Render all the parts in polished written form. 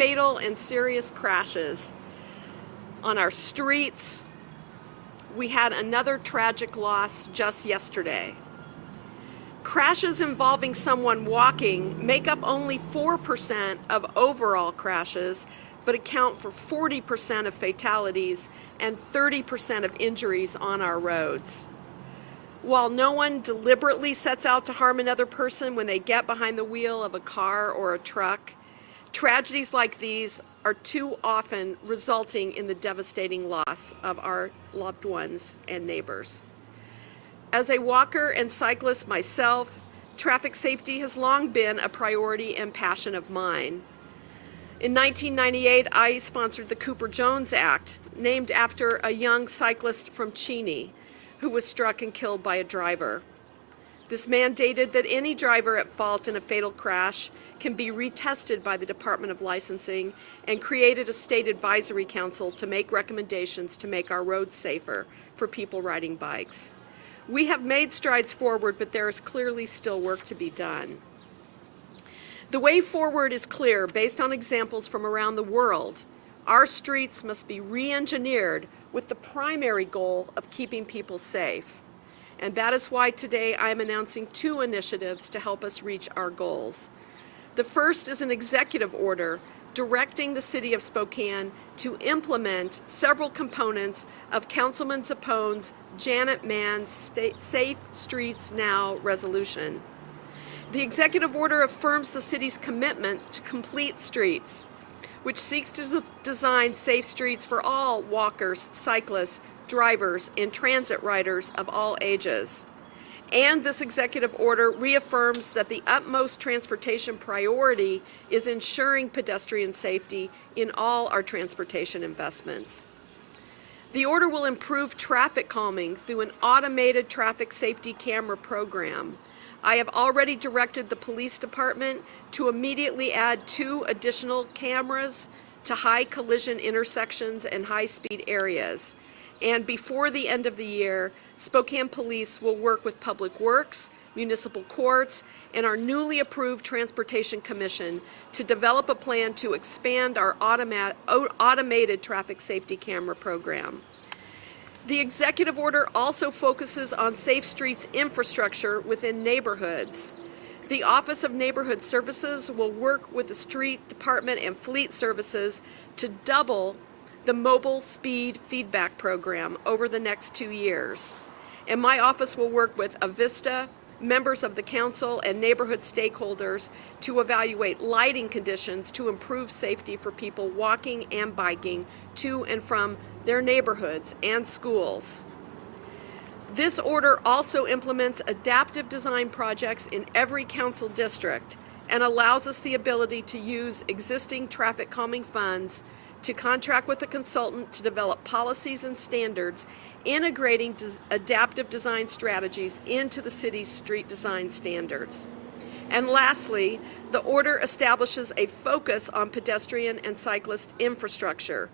fatal and serious crashes on our streets. We had another tragic loss just yesterday. Crashes involving someone walking make up only 4% of overall crashes, but account for 40% of fatalities and 30% of injuries on our roads. While no one deliberately sets out to harm another person when they get behind the wheel of a car or a truck, tragedies like these are too often resulting in the devastating loss of our loved ones and neighbors. As a walker and cyclist myself, traffic safety has long been a priority and passion of mine. In 1998, I sponsored the Cooper-Jones Act, named after a young cyclist from Cheney who was struck and killed by a driver. This mandated that any driver at fault in a fatal crash can be retested by the Department of Licensing and created a state advisory council to make recommendations to make our roads safer for people riding bikes. We have made strides forward, but there is clearly still work to be done. The way forward is clear based on examples from around the world. Our streets must be re-engineered with the primary goal of keeping people safe. And that is why today I am announcing 2 initiatives to help us reach our goals. The first is an executive order directing the City of Spokane to implement several components of Councilman Zappone's Janet Mann's Safe Streets Now resolution. The executive order affirms the city's commitment to complete streets, which seeks to design safe streets for all walkers, cyclists, drivers, and transit riders of all ages. And this executive order reaffirms that the utmost transportation priority is ensuring pedestrian safety in all our transportation investments. The order will improve traffic calming through an automated traffic safety camera program. I have already directed the police department to immediately add 2 additional cameras to high collision intersections and high-speed areas. And before the end of the year, Spokane Police will work with Public Works, municipal courts, and our newly approved Transportation Commission to develop a plan to expand our automated traffic safety camera program. The executive order also focuses on safe streets infrastructure within neighborhoods. The Office of Neighborhood Services will work with the Street Department and Fleet Services to double the mobile speed feedback program over the next 2 years. And my office will work with Avista, members of the council, and neighborhood stakeholders to evaluate lighting conditions to improve safety for people walking and biking to and from their neighborhoods and schools. This order also implements adaptive design projects in every council district and allows us the ability to use existing traffic calming funds to contract with a consultant to develop policies and standards integrating adaptive design strategies into the city's street design standards. And lastly, the order establishes a focus on pedestrian and cyclist infrastructure.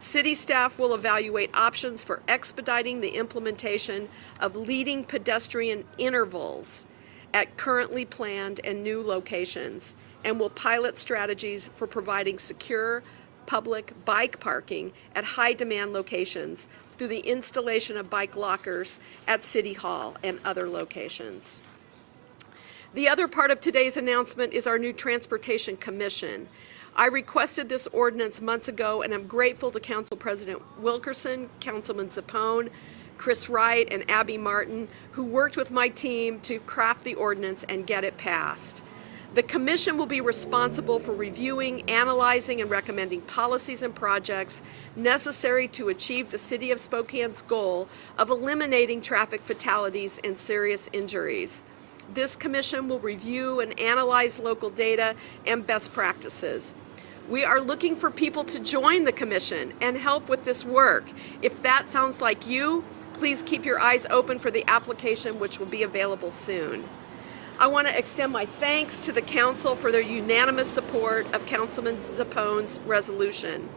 City staff will evaluate options for expediting the implementation of leading pedestrian intervals at currently planned and new locations, and will pilot strategies for providing secure public bike parking at high-demand locations through the installation of bike lockers at City Hall and other locations. The other part of today's announcement is our new Transportation Commission. I requested this ordinance months ago, and I'm grateful to Council President Wilkerson, Councilman Zappone, Chris Wright, and Abby Martin, who worked with my team to craft the ordinance and get it passed. The Commission will be responsible for reviewing, analyzing, and recommending policies and projects necessary to achieve the City of Spokane's goal of eliminating traffic fatalities and serious injuries. This Commission will review and analyze local data and best practices. We are looking for people to join the Commission and help with this work. If that sounds like you, please keep your eyes open for the application, which will be available soon. I want to extend my thanks to the Council for their unanimous support of Councilman Zappone's resolution.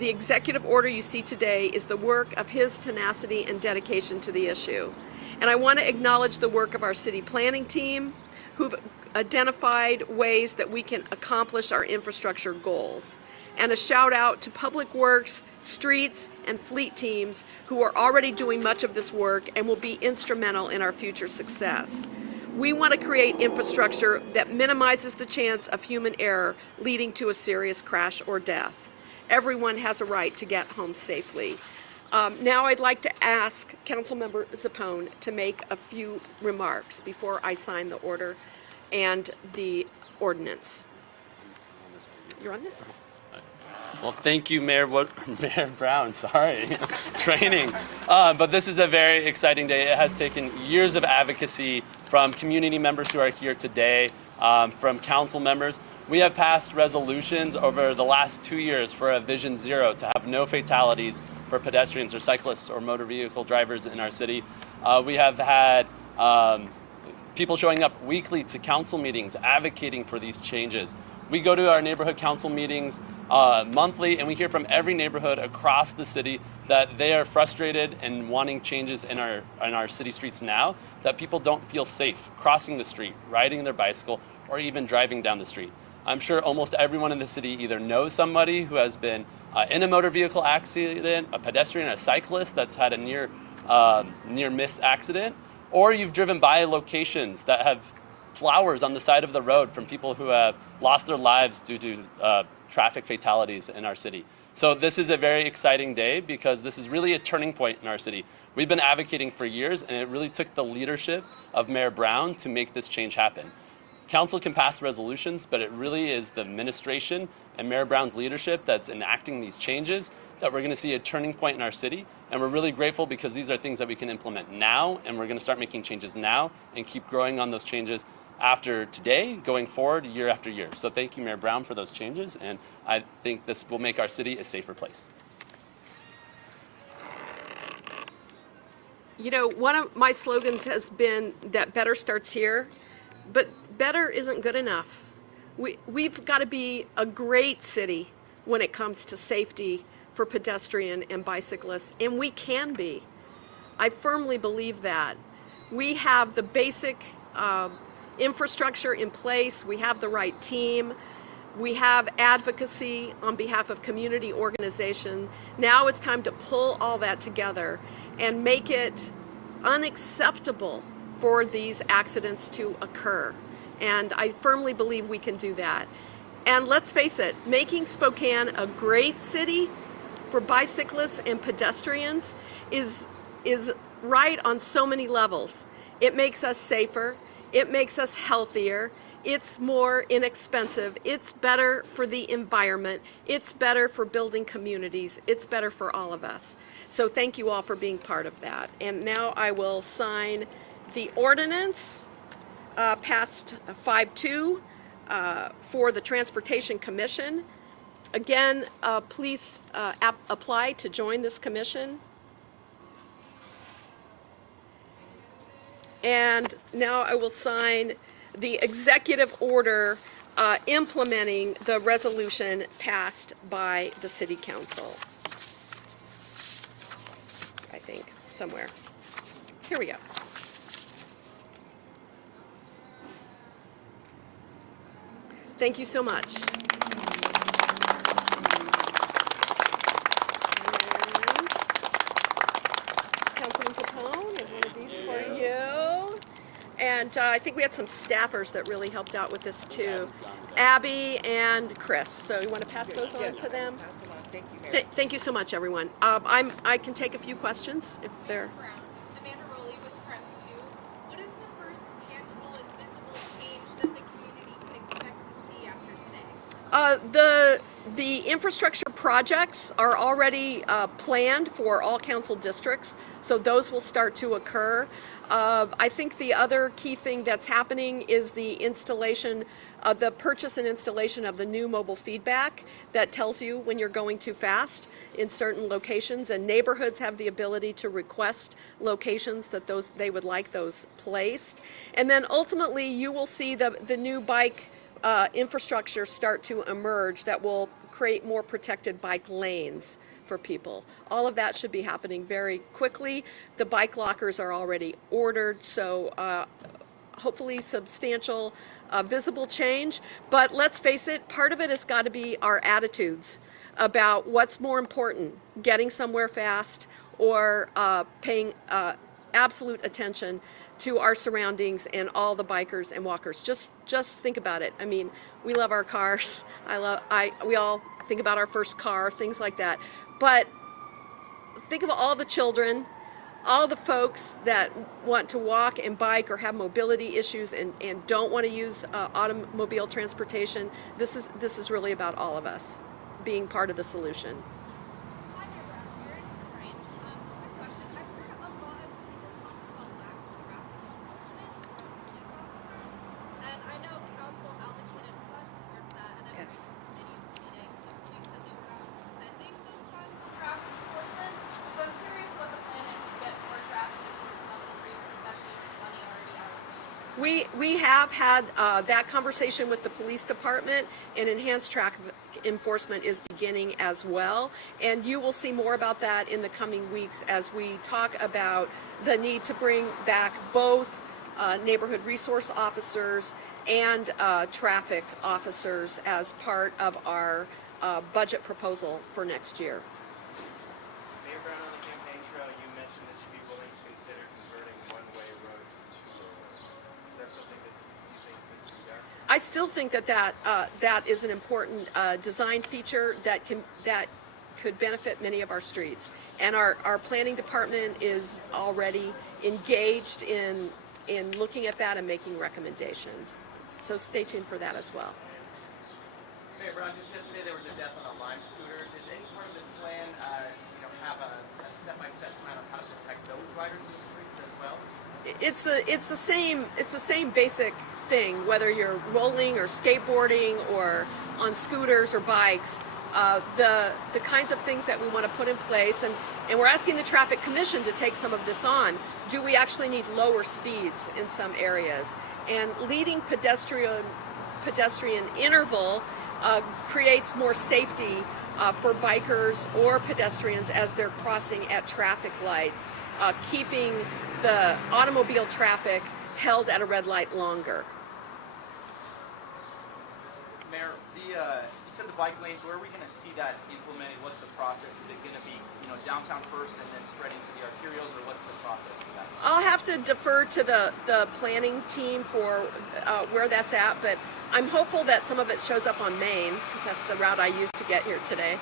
The executive order you see today is the work of his tenacity and dedication to the issue. And I want to acknowledge the work of our city planning team, who've identified ways that we can accomplish our infrastructure goals. And a shout out to Public Works, streets, and fleet teams who are already doing much of this work and will be instrumental in our future success. We want to create infrastructure that minimizes the chance of human error leading to a serious crash or death. Everyone has a right to get home safely. Now I'd like to ask Councilmember Zappone to make a few remarks before I sign the order and the ordinance. You're on this side. Well, thank you, Mayor Brown, sorry, training. But this is a very exciting day. It has taken years of advocacy from community members who are here today, from council members. We have passed resolutions over the last 2 years for a Vision Zero to have no fatalities for pedestrians or cyclists or motor vehicle drivers in our city. We have had people showing up weekly to council meetings advocating for these changes. We go to our neighborhood council meetings monthly, and we hear from every neighborhood across the city that they are frustrated and wanting changes in our city streets now, that people don't feel safe crossing the street, riding their bicycle, or even driving down the street. I'm sure almost everyone in the city either knows somebody who has been in a motor vehicle accident, a pedestrian, a cyclist that's had a near miss accident, or you've driven by locations that have flowers on the side of the road from people who have lost their lives due to traffic fatalities in our city. So this is a very exciting day because this is really a turning point in our city. We've been advocating for years, and it really took the leadership of Mayor Brown to make this change happen. Council can pass resolutions, but it really is the administration and Mayor Brown's leadership that's enacting these changes that we're going to see a turning point in our city. And we're really grateful because these are things that we can implement now, and we're going to start making changes now and keep growing on those changes after today, going forward year after year. So thank you, Mayor Brown, for those changes, and I think this will make our city a safer place. You know, one of my slogans has been that better starts here, but better isn't good enough. We've got to be a great city when it comes to safety for pedestrian and bicyclists, and we can be. I firmly believe that. We have the basic infrastructure in place, we have the right team, we have advocacy on behalf of community organization. Now it's time to pull all that together and make it unacceptable for these accidents to occur. And I firmly believe we can do that. And let's face it, making Spokane a great city for bicyclists and pedestrians is right on so many levels. It makes us safer, it makes us healthier, it's more inexpensive, it's better for the environment, it's better for building communities, it's better for all of us. So thank you all for being part of that. And now I will sign the ordinance passed 5-2 for the Transportation Commission. Again, please apply to join this commission. And now I will sign the executive order implementing the resolution passed by the City Council. I think, somewhere. Here we go. Thank you so much. And I think we had some staffers that really helped out with this too. Abby and Chris. So you want to pass those on to them? Pass them on. Thank you, Mary. Thank you so much, everyone. I can take a few questions if they're. Amanda Rowley with KREM 2. What is the first tangible and visible change that the community can expect to see after today? The infrastructure projects are already planned for all council districts, so those will start to occur. I think the other key thing that's happening is the installation, the purchase and installation of the new mobile feedback that tells you when you're going too fast in certain locations, and neighborhoods have the ability to request locations that they would like those placed. And then ultimately you will see the new bike infrastructure start to emerge that will create more protected bike lanes for people. All of that should be happening very quickly. The bike lockers are already ordered, so hopefully substantial visible change. But let's face it, part of it has got to be our attitudes about what's more important, getting somewhere fast or paying absolute attention to our surroundings and all the bikers and walkers. Just think about it. I mean, we love our cars. We all think about our first car, things like that. But think of all the children, all the folks that want to walk and bike or have mobility issues and don't want to use automobile transportation. This is really about all of us being part of the solution. Hi, Mayor Brown here. Right. Quick question. I've heard a lot of people talk about lack of traffic enforcement from police officers, and I know council allocated funds towards that, and I Yes. meeting, the police said they were not spending those funds on traffic enforcement. So I'm curious what the plan is to get more traffic enforcement on the streets, especially with money already allocated. We have had that conversation with the police department, and enhanced traffic enforcement is beginning as well. And you will see more about that in the coming weeks as we talk about the need to bring back both neighborhood resource officers and traffic officers as part of our budget proposal for next year. Mayor Brown, on the campaign trail, you mentioned that you'd be willing to consider converting one-way roads to two roads. Is that something that you think needs to be done? I still think that is an important design feature that could benefit many of our streets. And our planning department is already engaged in looking at that and making recommendations. So stay tuned for that as well. Mayor Brown, just yesterday there was a death on a Lime scooter. Does any part of this plan, have a step-by-step plan on how to protect those riders in the streets as well? It's the same basic thing, whether you're rolling or skateboarding or on scooters or bikes. The kinds of things that we want to put in place, and we're asking the Traffic Commission to take some of this on. Do we actually need lower speeds in some areas? And leading pedestrian interval creates more safety for bikers or pedestrians as they're crossing at traffic lights, keeping the automobile traffic held at a red light longer. Mayor, you said the bike lanes, where are we going to see that implemented? What's the process? Is it going to be, downtown first and then spreading to the arterials, or what's the process for that? I'll have to defer to the planning team for where that's at, but I'm hopeful that some of it shows up on Main, because that's the route I used to get here today.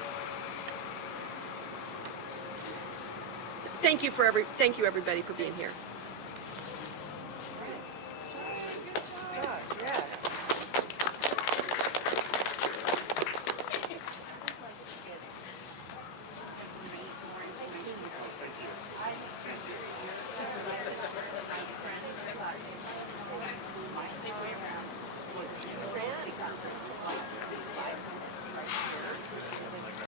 Thank you everybody for being here.